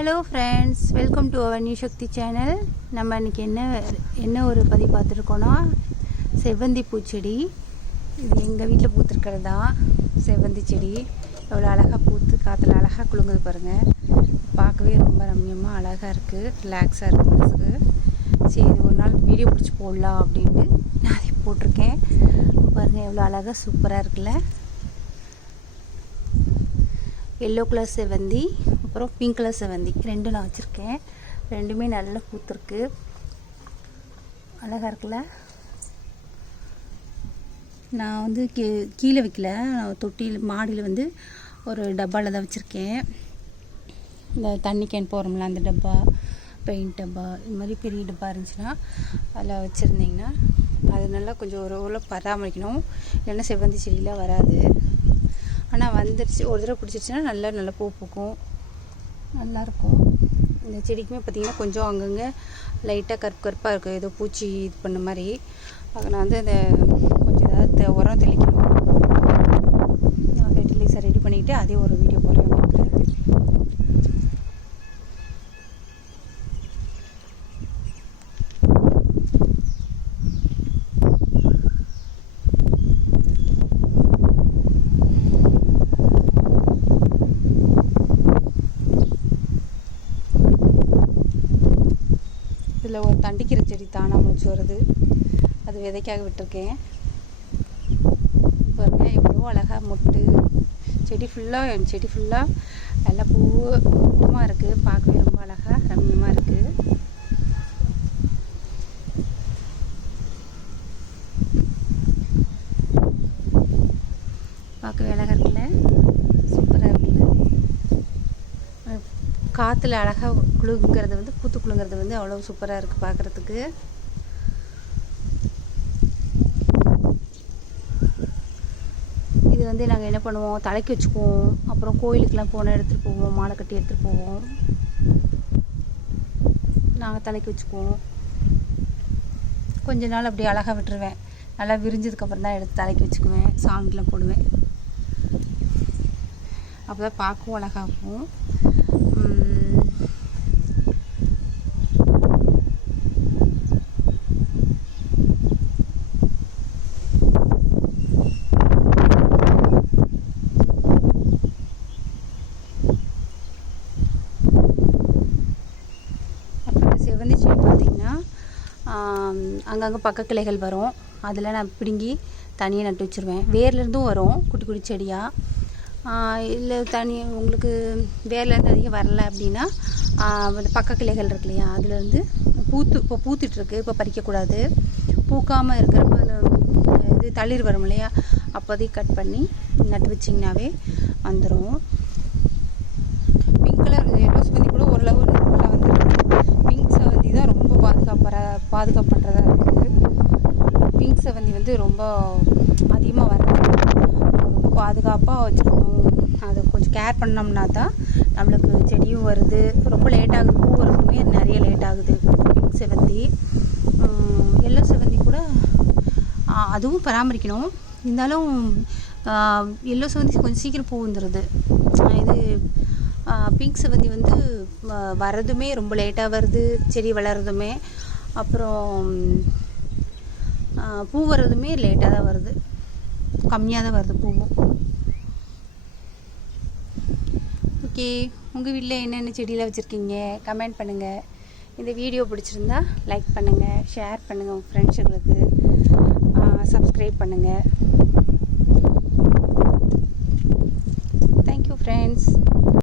Hello friends welcome to our new Sakthi channel நம்ம இன்றைக்கி என்ன என்ன ஒரு பதிவு பார்த்துருக்கோன்னா செவ்வந்தி பூச்செடி. இது எங்கள் வீட்டில் பூத்துருக்கிறது? தான் செவ்வந்தி செடி. எவ்வளோ அழகாக பூத்து காற்றுல அழகாக குழுங்குது பாருங்கள் பார்க்கவே ரொம்ப ரம்மியமாக அழகாக இருக்குது ரிலாக்ஸாக இருக்குது மனசுக்கு. சரி இது ஒரு நாள் வீடியோ பிடிச்சி போடலாம் அப்படின்ட்டு நான் அதை போட்டிருக்கேன். பாருங்கள் எவ்வளோ அழகாக சூப்பராக இருக்குல்ல. எல்லோ கலர் செவ்வந்தி. அப்புறம் பிங்க் கலர் செவந்தி. ரெண்டு நான் வச்சுருக்கேன். ரெண்டுமே நல்லா பூத்துருக்கு. அழகாக இருக்குல்ல? நான் வந்து கீ கீழே வைக்கல. நான் தொட்டியில் மாடியில் வந்து ஒரு டப்பாவில் தான் வச்சுருக்கேன். இந்த தண்ணி கேன் போகிறோம்ல அந்த டப்பா பெயிண்ட் டப்பா இது மாதிரி பெரிய டப்பா இருந்துச்சுன்னா அதில் வச்சுருந்தீங்கன்னா அது நல்லா கொஞ்சம் ஒரு உள்ள பராமரிக்கணும். இல்லைன்னா செவ்வந்தி செடியெலாம் வராது. ஆனால் வந்துருச்சு ஒரு தடவை பிடிச்சிருச்சுன்னா நல்லா நல்லா பூ பூக்கும். நல்லாயிருக்கும் இந்த செடிக்குமே பார்த்திங்கன்னா கொஞ்சம் அங்கங்கே லைட்டாக கருப்பு கருப்பாக இருக்குது ஏதோ பூச்சி இது பண்ண மாதிரி. அதை நான் வந்து அந்த கொஞ்சம் ஏதாவது உரம் தெளிக்கணும் நான் ஃபெர்டிலைசர் ரெடி பண்ணிக்கிட்டு அதே ஒரு வீடியோ போடுறேன் உங்களுக்கு இதில் ஒரு தண்டிக்கிற செடி தானாக முளைச்சி வருது. அது விதைக்காக விட்டுருக்கேன். பாருங்க எவ்வளோ அழகாக முட்டு. செடி ஃபுல்லாக என் செடி ஃபுல்லாக நல்லா பூ மொட்டமாக இருக்குது பார்க்கவே ரொம்ப அழகாக ரம்மியமாக இருக்குது பார்க்கவே அழகாக இருக்குல்ல சூப்பராக இருக்குல்ல அஹ் காற்றுல அழகாக குழுங்கிறது வந்து பூத்து குலுங்கிறது வந்து அவ்வளோ சூப்பராக இருக்குது பார்க்குறதுக்கு இது வந்து நாங்கள் என்ன பண்ணுவோம்? தலைக்கு வச்சுக்குவோம். அப்புறம் கோயிலுக்கெலாம் போனால் எடுத்துகிட்டு போவோம். மாலை கட்டி எடுத்துகிட்டு போவோம். நாங்கள் தலைக்கு வச்சுக்குவோம். கொஞ்ச நாள் அப்படியே அழகாக விட்டுருவேன். நல்லா விரிஞ்சதுக்கப்புறம் தான் எடுத்து தலைக்கு வச்சுக்குவேன். சாமிக்கெலாம் போடுவேன். அப்போ தான் பார்க்கவும் அழகாக இருக்கும் உம், அப்புறம் செவ்வந்தி செடி பார்த்தீங்கன்னா அங்கங்கே பக்க கிளைகள் வரும். அதில் நான் பிடுங்கி தனியாக நட்டு வச்சுருவேன். வேர்லேருந்தும் வரும் குட்டி குட்டி செடியாக இல்லை தனி உங்களுக்கு வேர்லேருந்து அதிகம் வரல அப்படின்னா அந்த பக்க கிளைகள் இருக்கு இல்லையா அதுலேருந்து பூத்து இப்போ பூத்துட்ருக்கு இப்போ பறிக்கக்கூடாது பூக்காமல் இருக்கிறப்ப அதில் இது தளிர் வரும் இல்லையா அப்போதைக்கு கட் பண்ணி நட்டு வச்சிங்கனாவே வந்துடும் பிங்க் கலர் ரோஸ் செவந்தி கூட ஓரளவு நல்லா வந்துருக்கு பிங்க் செவந்தி தான் ரொம்ப பாதுகாப்பாக பாதுகாப்பு பண்ணுறதா இருக்குது. பிங்க் செவந்தி வந்து ரொம்ப அதிகமாக வர்றது ரொம்ப பாதுகாப்பாக வச்சுக்கணும். அதை கொஞ்சம் கேர் பண்ணோம்னா தான் நம்மளுக்கு செடியும் வருது. ரொம்ப லேட் ஆகுது. பூ வரதுமே நிறைய லேட் ஆகுது. பிங்க் செவந்தி எல்லோ செவந்தி கூட அதுவும் பராமரிக்கணும். இருந்தாலும் எல்லோ செவந்தி கொஞ்சம் சீக்கிரம் பூ வந்துடுது இது பிங்க் செவந்தி வந்து வ- வர்றதுமே ரொம்ப லேட்டாக வருது. செடி வளர்றதுமே. அப்புறம் பூ வர்றதுமே லேட்டாக தான் வருது. கம்மியாக தான் வருது பூவும். ஓகே உங்கள் வீட்டில் என்னென்ன செடியெலாம் வச்சுருக்கீங்க? கமெண்ட் பண்ணுங்கள் இந்த வீடியோ பிடிச்சிருந்தா லைக் பண்ணுங்கள் ஷேர் பண்ணுங்கள் உங்கள் ஃப்ரெண்ட்ஸுங்களுக்கு சப்ஸ்கிரைப் பண்ணுங்கள் தேங்க்யூ ஃப்ரெண்ட்ஸ்